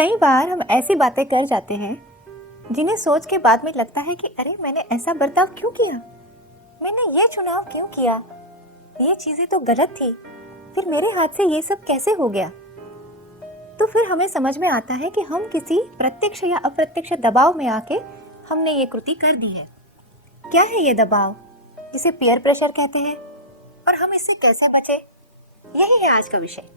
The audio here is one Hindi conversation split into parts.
कई बार हम ऐसी बातें कर जाते हैं जिन्हें सोच के बाद में लगता है कि अरे मैंने ऐसा बर्ताव क्यों किया, मैंने ये चुनाव क्यों किया, ये चीजें तो गलत थी, फिर मेरे हाथ से ये सब कैसे हो गया। तो फिर हमें समझ में आता है कि हम किसी प्रत्यक्ष या अप्रत्यक्ष दबाव में आके हमने ये कृति कर दी है। क्या है ये दबाव, जिसे पीयर प्रेशर कहते हैं, और हम इससे कैसे बचे, यही है आज का विषय।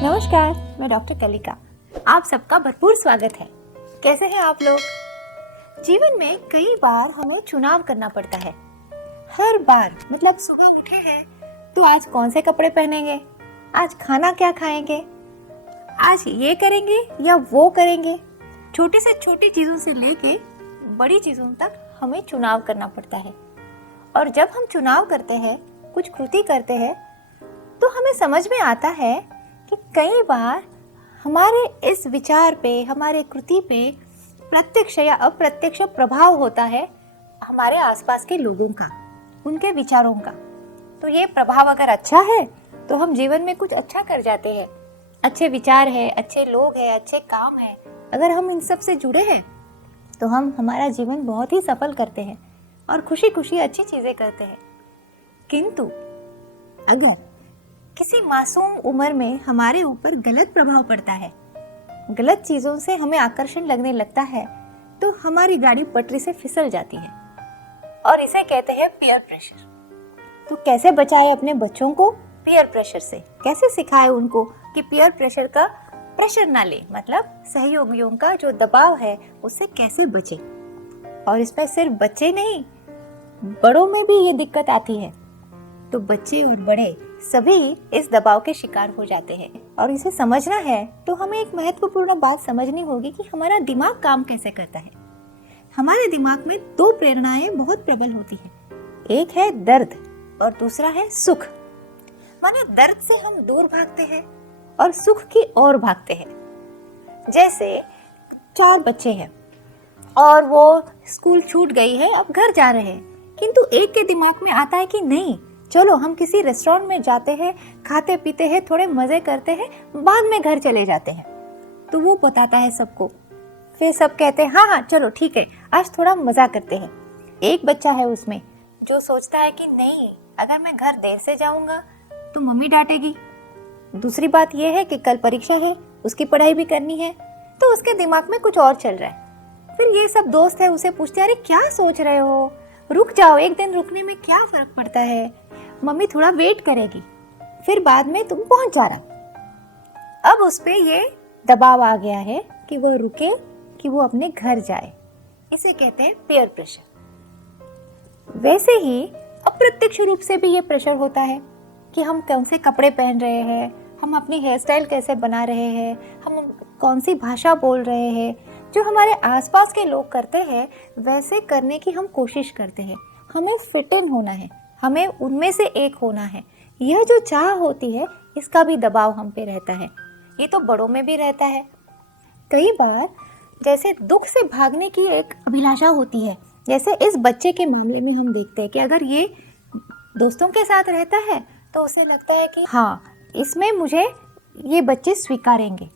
नमस्कार, मैं डॉक्टर कलिका। आप सबका भरपूर स्वागत है। कैसे हैं आप लोग? जीवन में कई बार हमें चुनाव करना पड़ता है। हर बार मतलब सुबह उठे हैं तो आज कौन से कपड़े पहनेंगे, आज खाना क्या खाएंगे, आज ये करेंगे या वो करेंगे। छोटी से छोटी चीजों से लेके बड़ी चीजों तक हमें चुनाव करना पड़ता है। और जब हम चुनाव करते हैं, कुछ कृति करते हैं, तो हमें समझ में आता है कि कई बार हमारे इस विचार पे, हमारे कृति पे प्रत्यक्ष या अप्रत्यक्ष प्रभाव होता है हमारे आसपास के लोगों का, उनके विचारों का। तो ये प्रभाव अगर अच्छा है तो हम जीवन में कुछ अच्छा कर जाते हैं। अच्छे विचार है, अच्छे लोग हैं, अच्छे काम है, अगर हम इन सब से जुड़े हैं तो हम हमारा जीवन बहुत ही सफल करते हैं और खुशी खुशी अच्छी चीजें करते हैं। किंतु अगर किसी मासूम उम्र में हमारे ऊपर गलत प्रभाव पड़ता है, गलत चीजों से हमें आकर्षण लगने लगता है, तो हमारी गाड़ी पटरी से फिसल जाती है और इसे कहते हैं पीयर प्रेशर। तो कैसे बचाए अपने बच्चों को पीयर प्रेशर से, कैसे सिखाए उनको कि पीयर प्रेशर का प्रेशर ना ले, मतलब सहयोगियों का जो दबाव है उससे कैसे बचे। और इसमें सिर्फ बच्चे नहीं, बड़ों में भी ये दिक्कत आती है। तो बच्चे और बड़े सभी इस दबाव के शिकार हो जाते हैं। और इसे समझना है तो हमें एक महत्वपूर्ण बात समझनी होगी कि हमारा दिमाग काम कैसे करता है। हमारे दिमाग में दो प्रेरणाएं बहुत प्रबल होती हैं, एक है दर्द और दूसरा है सुख। माने दर्द से हम दूर भागते हैं और सुख की ओर भागते हैं। जैसे 4 बच्चे हैं और वो स्कूल छूट गई है, अब घर जा रहे हैं, किंतु एक के दिमाग में आता है कि नहीं, चलो हम किसी रेस्टोरेंट में जाते हैं, खाते पीते हैं, थोड़े मजे करते हैं, बाद में घर चले जाते हैं। तो वो बताता है सबको, फिर सब कहते हैं हाँ चलो ठीक है, आज थोड़ा मजा करते हैं। एक बच्चा है उसमें जो सोचता है कि नहीं, अगर मैं घर देर से जाऊंगा तो मम्मी डांटेगी। दूसरी बात यह है कि कल परीक्षा है, उसकी पढ़ाई भी करनी है, तो उसके दिमाग में कुछ और चल रहा है। फिर ये सब दोस्त है उसे पूछते अरे क्या सोच रहे हो, रुक जाओ, एक दिन रुकने में क्या फर्क पड़ता है, मम्मी थोड़ा वेट करेगी, फिर बाद में तुम पहुंच जाना। अब उस पे ये दबाव आ गया है कि वो रुके, कि वो अपने घर जाए। इसे कहते हैं पीयर प्रेशर। वैसे ही अप्रत्यक्ष रूप से भी ये प्रेशर होता है कि हम कौन से कपड़े पहन रहे हैं, हम अपनी हेयर स्टाइल कैसे बना रहे हैं, हम कौन सी भाषा बोल रहे हैं। जो हमारे आसपास के लोग करते हैं वैसे करने की हम कोशिश करते हैं। हमें फिट इन होना है, हमें उनमें से एक होना है। यह जो चाह होती है, इसका भी दबाव हम पे रहता है। ये तो बड़ों में भी रहता है। कई बार जैसे दुख से भागने की एक अभिलाषा होती है, जैसे इस बच्चे के मामले में हम देखते हैं कि अगर ये दोस्तों के साथ रहता है तो उसे लगता है कि हाँ, इसमें मुझे ये बच्चे स्वीकारेंगे।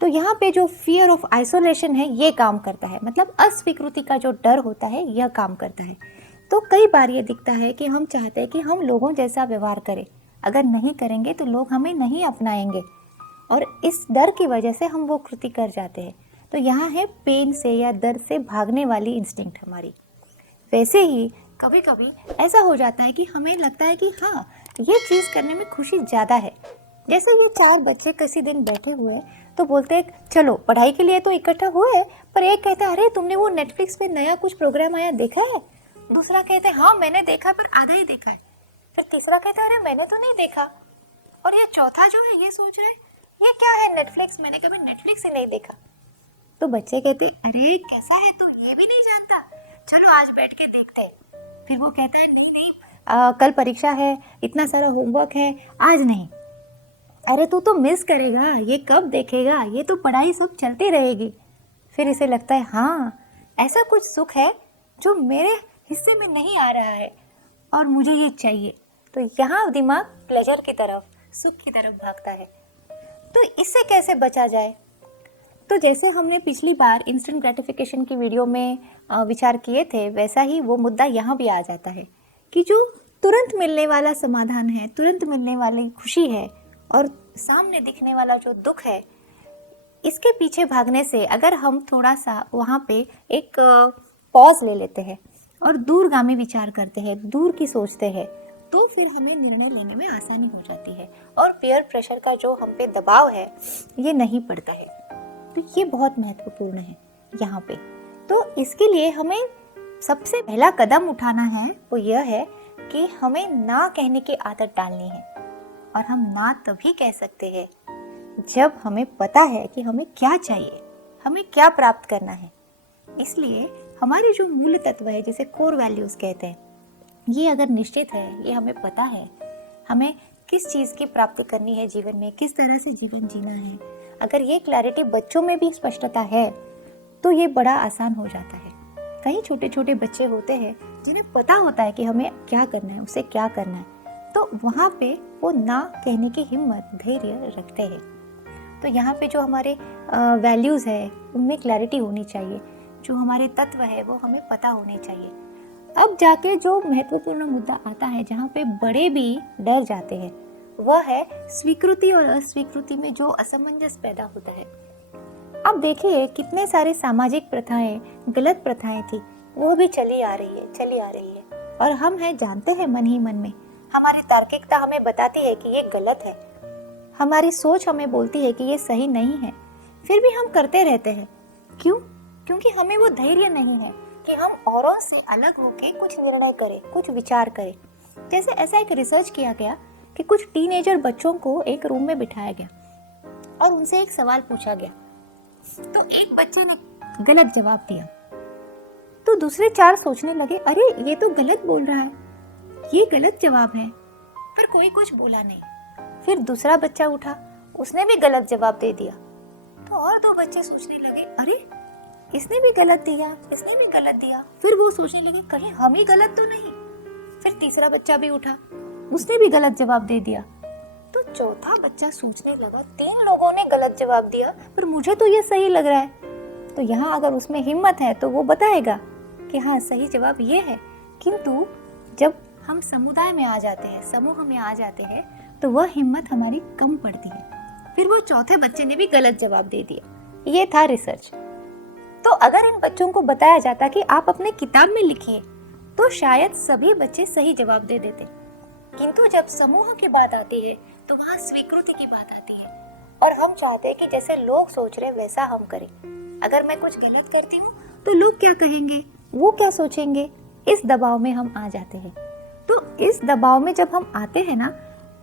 तो यहाँ पे जो फियर ऑफ आइसोलेशन है ये काम करता है, मतलब अस्वीकृति का जो डर होता है यह काम करता है। तो कई बार ये दिखता है कि हम चाहते हैं कि हम लोगों जैसा व्यवहार करें, अगर नहीं करेंगे तो लोग हमें नहीं अपनाएंगे, और इस डर की वजह से हम वो कृति कर जाते हैं। तो यहाँ है पेन से या दर्द से भागने वाली इंस्टिंक्ट हमारी। वैसे ही कभी कभी ऐसा हो जाता है कि हमें लगता है कि हाँ, ये चीज़ करने में खुशी ज़्यादा है। जैसे वो 4 बच्चे किसी दिन बैठे हुए तो बोलते हैं चलो पढ़ाई के लिए तो इकट्ठा हुए, पर एक कहता है अरे तुमने वो नेटफ्लिक्स पे नया कुछ प्रोग्राम आया देखा है, दूसरा कहता है हाँ मैंने देखा पर आधा ही देखा है, फिर तीसरा कहता है अरे मैंने तो नहीं देखा, और ये चौथा जो है ये सोच रहे ये क्या है नेटफ्लिक्स, मैंने कभी नेटफ्लिक्स ही नहीं देखा। तो बच्चे कहते अरे कैसा है तू, ये भी नहीं जानता, चलो आज बैठ के देखते हैं। फिर वो कहता है नहीं कल परीक्षा है, इतना सारा होमवर्क है, आज नहीं। अरे तू तो मिस करेगा, ये कब देखेगा, ये तो पढ़ाई सब चलती रहेगी। फिर इसे लगता है हाँ, ऐसा कुछ सुख है जो मेरे हिस्से में नहीं आ रहा है और मुझे ये चाहिए। तो यहाँ दिमाग प्लेजर की तरफ, सुख की तरफ भागता है। तो इससे कैसे बचा जाए? तो जैसे हमने पिछली बार इंस्टेंट ग्रेटिफिकेशन की वीडियो में विचार किए थे, वैसा ही वो मुद्दा यहाँ भी आ जाता है कि जो तुरंत मिलने वाला समाधान है, तुरंत मिलने वाली खुशी है और सामने दिखने वाला जो दुख है, इसके पीछे भागने से अगर हम थोड़ा सा वहाँ पे एक पॉज ले लेते हैं और दूरगामी विचार करते हैं, दूर की सोचते हैं, तो फिर हमें निर्णय लेने में आसानी हो जाती है और पीयर प्रेशर का जो हम पे दबाव है ये नहीं पड़ता है। तो ये बहुत महत्वपूर्ण है यहाँ पे। तो इसके लिए हमें सबसे पहला कदम उठाना है, वो यह है कि हमें ना कहने की आदत डालनी है। और हम ना तभी कह सकते हैं जब हमें पता है कि हमें क्या चाहिए, हमें क्या प्राप्त करना है। इसलिए हमारे जो मूल तत्व है, जिसे कोर वैल्यूज कहते हैं, ये अगर निश्चित है, ये हमें पता है हमें किस चीज़ की प्राप्ति करनी है जीवन में, किस तरह से जीवन जीना है, अगर ये क्लैरिटी बच्चों में भी स्पष्टता है तो ये बड़ा आसान हो जाता है। कई छोटे छोटे बच्चे होते हैं जिन्हें पता होता है कि हमें क्या करना है, उसे क्या करना है, तो वहाँ पे वो ना कहने की हिम्मत, धैर्य रखते हैं। तो यहाँ पे जो हमारे वैल्यूज़ है उनमें क्लैरिटी होनी चाहिए, जो हमारे तत्व है वो हमें पता होने चाहिए। अब जाके जो महत्वपूर्ण मुद्दा आता है, जहाँ पे बड़े भी डर जाते हैं, वह है स्वीकृति और अस्वीकृति में जो असमंजस पैदा होता है। अब देखिए कितने सारे सामाजिक प्रथाएं, गलत प्रथाएं थी, वो भी चली आ रही है और हम हैं जानते हैं मन ही मन में, हमारी तार्किकता हमें बताती है कि ये गलत है, हमारी सोच हमें बोलती है कि ये सही नहीं है, फिर भी हम करते रहते हैं। क्यों? क्योंकि हमें वो धैर्य नहीं है कि हम औरों से अलग होके कुछ निर्णय करें, कुछ विचार करें। जैसे ऐसा एक रिसर्च किया गया कि कुछ टीनेजर बच्चों को एक रूम में बिठाया गया और उनसे एक सवाल पूछा गया। तो एक बच्चे ने गलत जवाब दिया, तो दूसरे 4 सोचने लगे, अरे ये तो गलत बोल रहा है, ये गलत जवाब है, पर कोई कुछ बोला नहीं। फिर दूसरा बच्चा उठा, उसने भी गलत जवाब दे दिया, तो और 2 बच्चे सोचने लगे, अरे इसने भी गलत दिया, इसने भी गलत दिया। फिर वो सोचने लगे कहीं हम ही गलत तो नहीं। फिर तीसरा बच्चा भी उठा, उसने भी गलत जवाब दे दिया। तो चौथा बच्चा सोचने लगा, 3 लोगों ने गलत जवाब दिया पर मुझे तो ये सही लग रहा है। तो यहाँ अगर उसमें हिम्मत है तो वो बताएगा कि हाँ सही जवाब ये है। किंतु जब हम समुदाय में आ जाते हैं, समूह में आ जाते हैं, तो वह हिम्मत हमारी कम पड़ती है। फिर वो चौथे बच्चे ने भी गलत जवाब दे दिया। ये था रिसर्च। तो अगर इन बच्चों को बताया जाता कि आप अपने किताब में लिखिए, तो शायद सभी बच्चे सही जवाब दे देते। किंतु जब समूह की बात आती है तो वहाँ स्वीकृति की बात आती है और हम चाहते हैं कि जैसे लोग सोच रहे वैसा हम करें। अगर मैं कुछ गलत करती हूँ तो लोग क्या कहेंगे, वो क्या सोचेंगे, इस दबाव में हम आ जाते हैं। तो इस दबाव में जब हम आते हैं ना,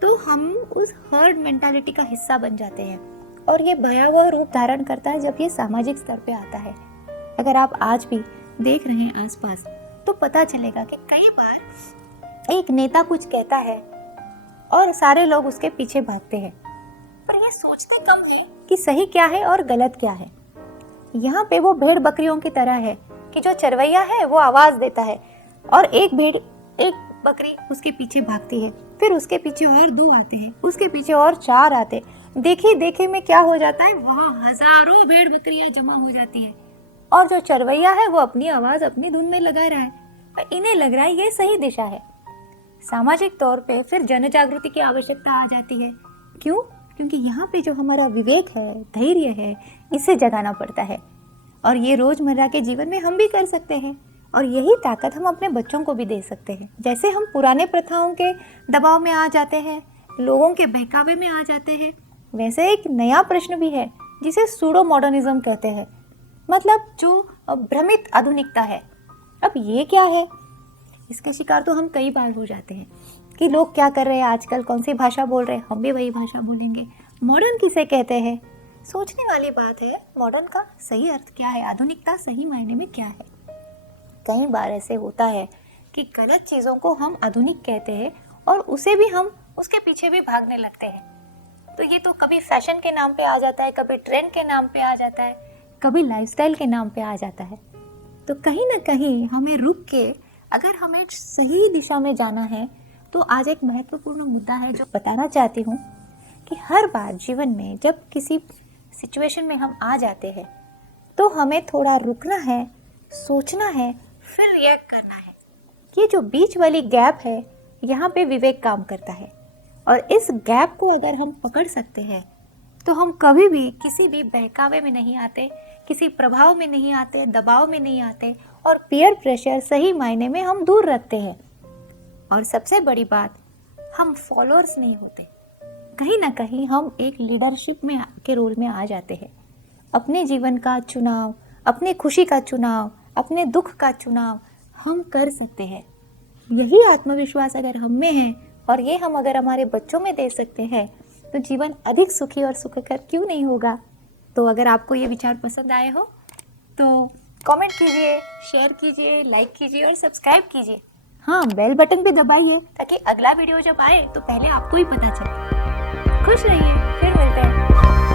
तो हम उस हर्ड मेंटालिटी का हिस्सा बन जाते हैं और ये भयावह रूप धारण करता है जब ये सामाजिक स्तर पे आता है। अगर आप आज भी देख रहे हैं आसपास, तो पता चलेगा कि कई बार एक नेता कुछ कहता है और सारे लोग उसके पीछे भागते हैं, पर ये सोचते कम है कि सही क्या है और गलत क्या है। यहाँ पे वो भेड़ बकरियों की तरह है कि जो चरवैया है वो आवाज देता है और एक बकरी उसके पीछे भागती है, फिर उसके पीछे और 2 आते हैं, उसके पीछे और 4 आते। देखिए में क्या हो जाता है, वहाँ हजारों भेड़ बकरियां जमा हो जाती है और जो चरवैया है वो अपनी आवाज अपनी धुन में लगा रहा है और इन्हें लग रहा है ये सही दिशा है। सामाजिक तौर पे फिर जन जागृति की आवश्यकता आ जाती है। क्यों? क्योंकि यहाँ पे जो हमारा विवेक है, धैर्य है, इसे जगाना पड़ता है और ये रोजमर्रा के जीवन में हम भी कर सकते हैं और यही ताकत हम अपने बच्चों को भी दे सकते हैं। जैसे हम पुराने प्रथाओं के दबाव में आ जाते हैं, लोगों के बहकावे में आ जाते हैं, वैसे एक नया प्रश्न भी है जिसे सूडो मॉडर्निज्म कहते हैं, मतलब जो भ्रमित आधुनिकता है। अब ये क्या है? इसके शिकार तो हम कई बार हो जाते हैं कि लोग क्या कर रहे हैं आजकल, कौन सी भाषा बोल रहे हैं, हम भी वही भाषा बोलेंगे। मॉडर्न किसे कहते हैं? सोचने वाली बात है, मॉडर्न का सही अर्थ क्या है, आधुनिकता सही मायने में क्या है। कई बार ऐसे होता है कि गलत चीज़ों को हम आधुनिक कहते हैं और उसे भी हम उसके पीछे भी भागने लगते हैं। तो ये तो कभी फैशन के नाम पे आ जाता है, कभी ट्रेंड के नाम पे आ जाता है, कभी लाइफस्टाइल के नाम पे आ जाता है। तो कहीं ना कहीं हमें रुक के, अगर हमें सही दिशा में जाना है तो आज एक महत्वपूर्ण मुद्दा है जो बताना चाहती हूँ कि हर बार जीवन में जब किसी सिचुएशन में हम आ जाते हैं तो हमें थोड़ा रुकना है, सोचना है, फिर रिएक्ट करना है। ये जो बीच वाली गैप है, यहाँ पे विवेक काम करता है और इस गैप को अगर हम पकड़ सकते हैं तो हम कभी भी किसी भी बहकावे में नहीं आते, किसी प्रभाव में नहीं आते, दबाव में नहीं आते और पीयर प्रेशर सही मायने में हम दूर रखते हैं। और सबसे बड़ी बात, हम फॉलोअर्स नहीं होते, कहीं ना कहीं हम एक लीडरशिप में के रोल में आ जाते हैं। अपने जीवन का चुनाव, अपने खुशी का चुनाव, अपने दुख का चुनाव हम कर सकते हैं। यही आत्मविश्वास अगर हम में है और ये हम अगर हमारे बच्चों में दे सकते हैं तो जीवन अधिक सुखी और सुखकर क्यों नहीं होगा। तो अगर आपको ये विचार पसंद आए हो तो कमेंट कीजिए, शेयर कीजिए, लाइक कीजिए और सब्सक्राइब कीजिए। हाँ, बेल बटन भी दबाइए ताकि अगला वीडियो जब आए तो पहले आपको ही पता चले। खुश रहिए, फिर मिलते हैं।